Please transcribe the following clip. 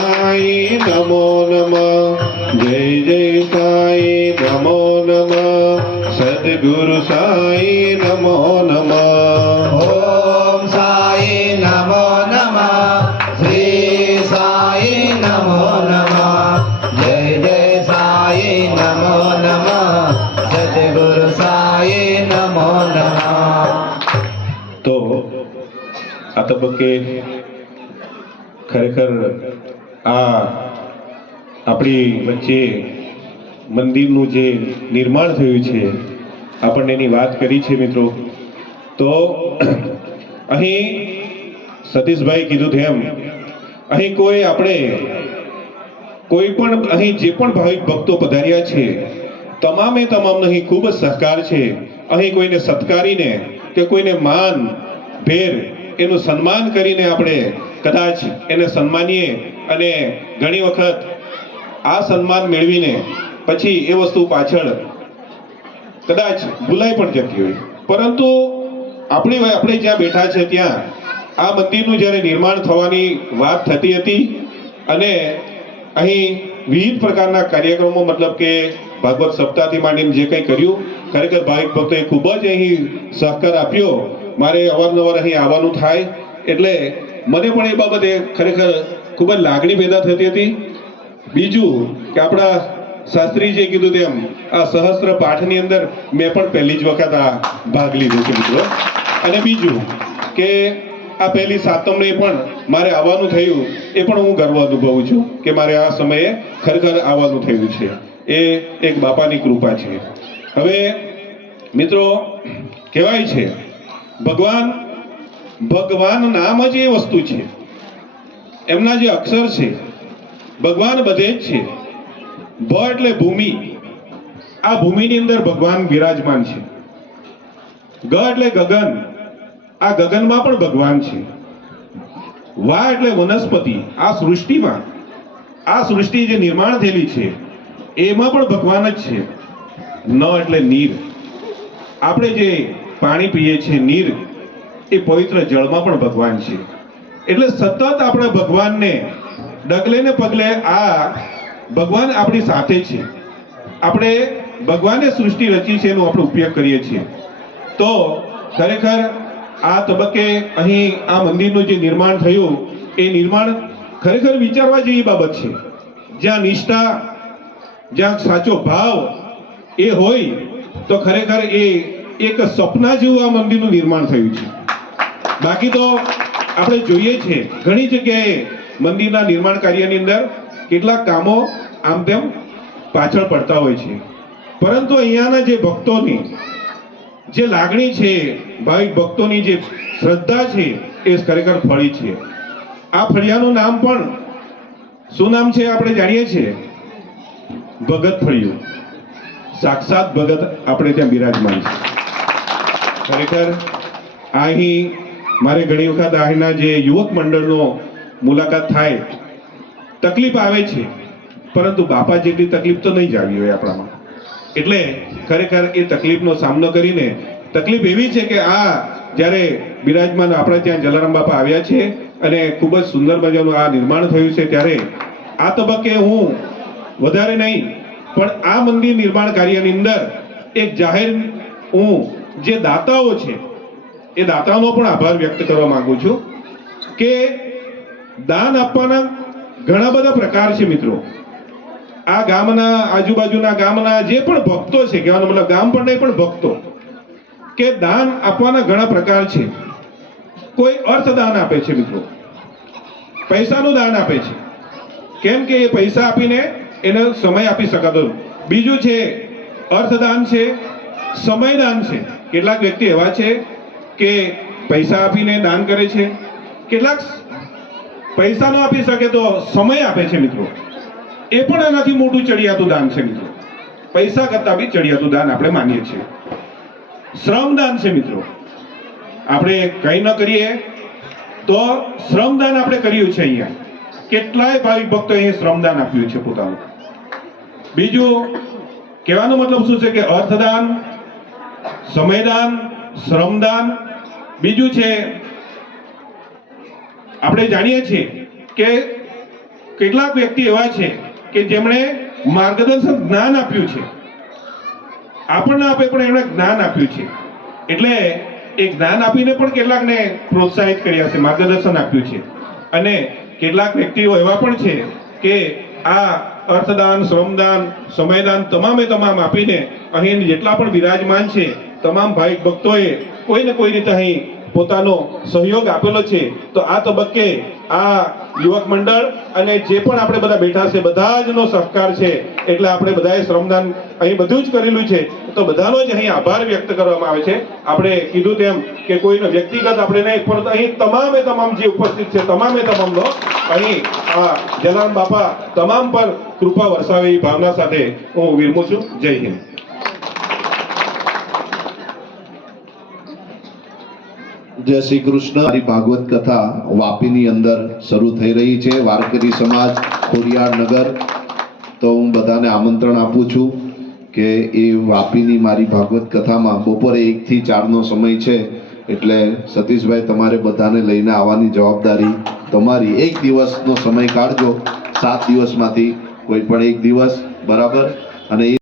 સાઈ નમો નમ જય જય સાઈ નમો નમ સદગુરુ સાઈ નમો નમ ઓમ સાઈ નમો નમઃ શ્રી સાઈ નમો નમઃ જય જય સાઈ નમો નમઃ સદગુરુ સાઈ નમો નમઃ તો આ તબક્કે ખરેખર આ આપણી વચ્ચે મંદિરનું જે નિર્માણ થયું છે, આપણને એની વાત કરી છે મિત્રો. તો અહીં સતીશભાઈ કીધું તેમ, અહીં કોઈ આપણે કોઈ પણ અહીં જે પણ ભાવિક ભક્તો પધાર્યા છે, તમામે તમામ અહીં ખૂબ જ સહકાર છે. અહીં કોઈને સત્કારીને કે કોઈને માન, ભેર, એનું સન્માન કરીને આપણે કદાચ એને સન્માનીએ અને ઘણી વખત આ સન્માન મેળવીને પછી એ વસ્તુ પાછળ કદાચ ભૂલાઈ પણ જતી હોય. પરંતુ આપણે આપણે જ્યાં બેઠા છે ત્યાં આ મંદિરનું જ્યારે નિર્માણ થવાની વાત થતી હતી અને અહીં વિવિધ પ્રકારના કાર્યક્રમો, મતલબ કે ભાગવત સપ્તાહથી માંડીને જે કંઈ કર્યું, ખરેખર ભાવિક ભક્તોએ ખૂબ જ અહીં સહકાર આપ્યો. મારે અવારનવાર અહીં આવવાનું થાય. એટલે મને પણ એ બાબતે ખરેખર ખૂબ જ લાગણી પેદા થતી હતી. બીજું કે આપણા શાસ્ત્રીજીએ કીધું તેમ, આ સહસ્ત્ર પાઠની અંદર મેં પણ પહેલી જ વખત આ ભાગ લીધો છે મિત્રો. અને બીજું કે આ પહેલી સાતમને પણ મારે આવવાનું થયું એ પણ હું ગર્વ અનુભવું છું કે મારે આ સમયે ખરેખર આવવાનું થયું છે. એ એક બાપાની કૃપા છે. હવે મિત્રો, કહેવાય છે, ભગવાન ભગવાન નામ જ એ વસ્તુ છે. એમના જે અક્ષર છે, ભગવાન બધે જ છે. ભ એટલે ભૂમિ. આ ભૂમિની અંદર ભગવાન બિરાજમાન છે. ગ એટલે ગગન. આ ગગનમાં પણ ભગવાન છે. વા એટલે વનસ્પતિ. આ સૃષ્ટિમાં. આ સૃષ્ટિ જે નિર્માણ થયેલી છે, એમાં પણ ભગવાન જ છે. ન એટલે નીર. આપણે જે પાણી પીએ છીએ, નીર એ પવિત્ર જળમાં પણ ભગવાન છે. એટલે સતત આપણે ભગવાનને ડગલે ને પગલે આ ભગવાન આપણી સાથે છે. આપણે ભગવાને સૃષ્ટિ રચી છે એનો આપણે ઉપયોગ કરીએ છીએ. તો ખરેખર આ તબક્કે અહીં આ મંદિરનું જે નિર્માણ થયું, એ નિર્માણ ખરેખર વિચારવા જેવી બાબત છે. જ્યાં નિષ્ઠા, જ્યાં સાચો ભાવ એ હોય, તો ખરેખર એ એક સપના જેવું આ મંદિરનું નિર્માણ થયું છે. બાકી તો આપણે જોઈએ છે, ઘણી જગ્યાએ મંદિરના નિર્માણ કાર્યની અંદર કેટલાક કામો આમ તેમ પાછળ પડતા હોય છે. પરંતુ અહીંયાના જે ભક્તોની જે લાગણી છે, ભાવિક ભક્તોની જે શ્રદ્ધા છે, એ ખરેખર ફળી છે. આ ફળિયાનું નામ પણ શું નામ છે આપણે જાણીએ છીએ? ભગત ફળિયું. સાક્ષાત ભગત આપણે ત્યાં બિરાજમાન છે. ખરેખર અહીં મારે ઘણી વખત અહીંના જે યુવક મંડળનો મુલાકાત થાય, તકલીફ આવે છે, પરંતુ બાપા જેટલી તકલીફ તો નહીં જ આવી હોય આપણામાં. એટલે ખરેખર એ તકલીફનો સામનો કરીને, તકલીફ એવી છે કે આ જ્યારે બિરાજમાન આપણે ત્યાં જલારામ બાપા આવ્યા છે અને ખૂબ જ સુંદર મજાનું આ નિર્માણ થયું છે ત્યારે, આ તબક્કે હું વધારે નહીં, પણ આ મંદિર નિર્માણ કાર્યની અંદર એક જાહેર હું જે દાતાઓ છે એ દાતાનો પણ આભાર વ્યક્ત કરવા માંગુ છું કે દાન આપવાના ઘણા બધા પ્રકાર છે મિત્રો. આ ગામના, આજુબાજુના ગામના જે પણ ભક્તો છે, કહેવાનો મતલબ ગામ પણ નહીં, પણ ભક્તો, કે દાન આપવાના ઘણા પ્રકાર છે. કોઈ અર્થદાન આપે છે મિત્રો. પૈસાનું દાન આપે છે. કેમ કે એ પૈસા આપીને એને સમય આપી શકાતો બીજું છે, અર્થદાન છે, સમયદાન છે. કેટલાક વ્યક્તિ એવા છે કે પૈસા આપીને દાન કરે છે? કેટલાક પૈસા ન આપી શકે તો સમય આપે છે મિત્રો. એ પણ એનાથી મોટું ચડિયાતું દાન છે મિત્રો. પૈસા કરતાં બી ચડિયાતું દાન આપણે માનીએ છીએ. શ્રમદાન છે મિત્રો. આપણે કંઈ ન કરીએ તો શ્રમદાન આપણે કર્યું છે અહીંયા. કેટલાય ભાવિક ભક્તો અહીંયા શ્રમદાન આપ્યું છે પોતાનું. બીજું, કહેવાનો મતલબ શું છે કે અર્થદાન, સમયદાન, શ્રમદાન બીજું છે, આપણે જાણીએ છીએ કે કેટલાક વ્યક્તિ એવા છે કે જેમણે માર્ગદર્શન જ્ઞાન આપ્યું છે. આપણને આપે પણ એમણે જ્ઞાન આપ્યું છે. એટલે એ જ્ઞાન આપીને પણ કેટલાકને પ્રોત્સાહિત કર્યા છે, માર્ગદર્શન આપ્યું છે. અને કેટલાક વ્યક્તિઓ એવા પણ છે કે આ અર્થદાન, શ્રમદાન, સમયદાન તમામે તમામ આપીને અહીં જેટલા પણ બિરાજમાન છે, તમામ ભાઈ ભક્તોએ કોઈને કોઈ રીતે અહીં પોતાનો સહયોગ આપેલો છે, તો આ તબક્કે આ યુવક મંડળ અને જે પણ આપણે બધા બેઠા છે બધા જનો સહકાર છે, એટલે આપણે બધાએ શ્રમદાન અહીં બધું જ કરેલું છે, તો બધાનો જ અહીં આભાર વ્યક્ત કરવામાં આવે છે. આપણે કીધું તેમ કે કોઈનો વ્યક્તિગત આપણે નહીં પણ અહીં તમામે તમામ જે ઉપસ્થિત છે, તમામે તમામનો અહીં આ જલારામ બાપા તમામ પર કૃપા વરસાવે એ ભાવના સાથે હું વિરમું છું. જય હિન્દ. જય શ્રી કૃષ્ણ. મારી ભાગવત કથા વાપીની અંદર શરૂ થઈ રહી છે. વારકરી સમાજ, ખોડિયાર નગર. તો હું બધાને આમંત્રણ આપું છું કે એ વાપીની મારી ભાગવત કથામાં બપોરે એકથી ચારનો સમય છે. એટલે સતીશભાઈ, તમારે બધાને લઈને આવવાની જવાબદારી તમારી. એક દિવસનો સમય કાઢજો સાત દિવસમાંથી કોઈ પણ એક દિવસ. બરાબર? અને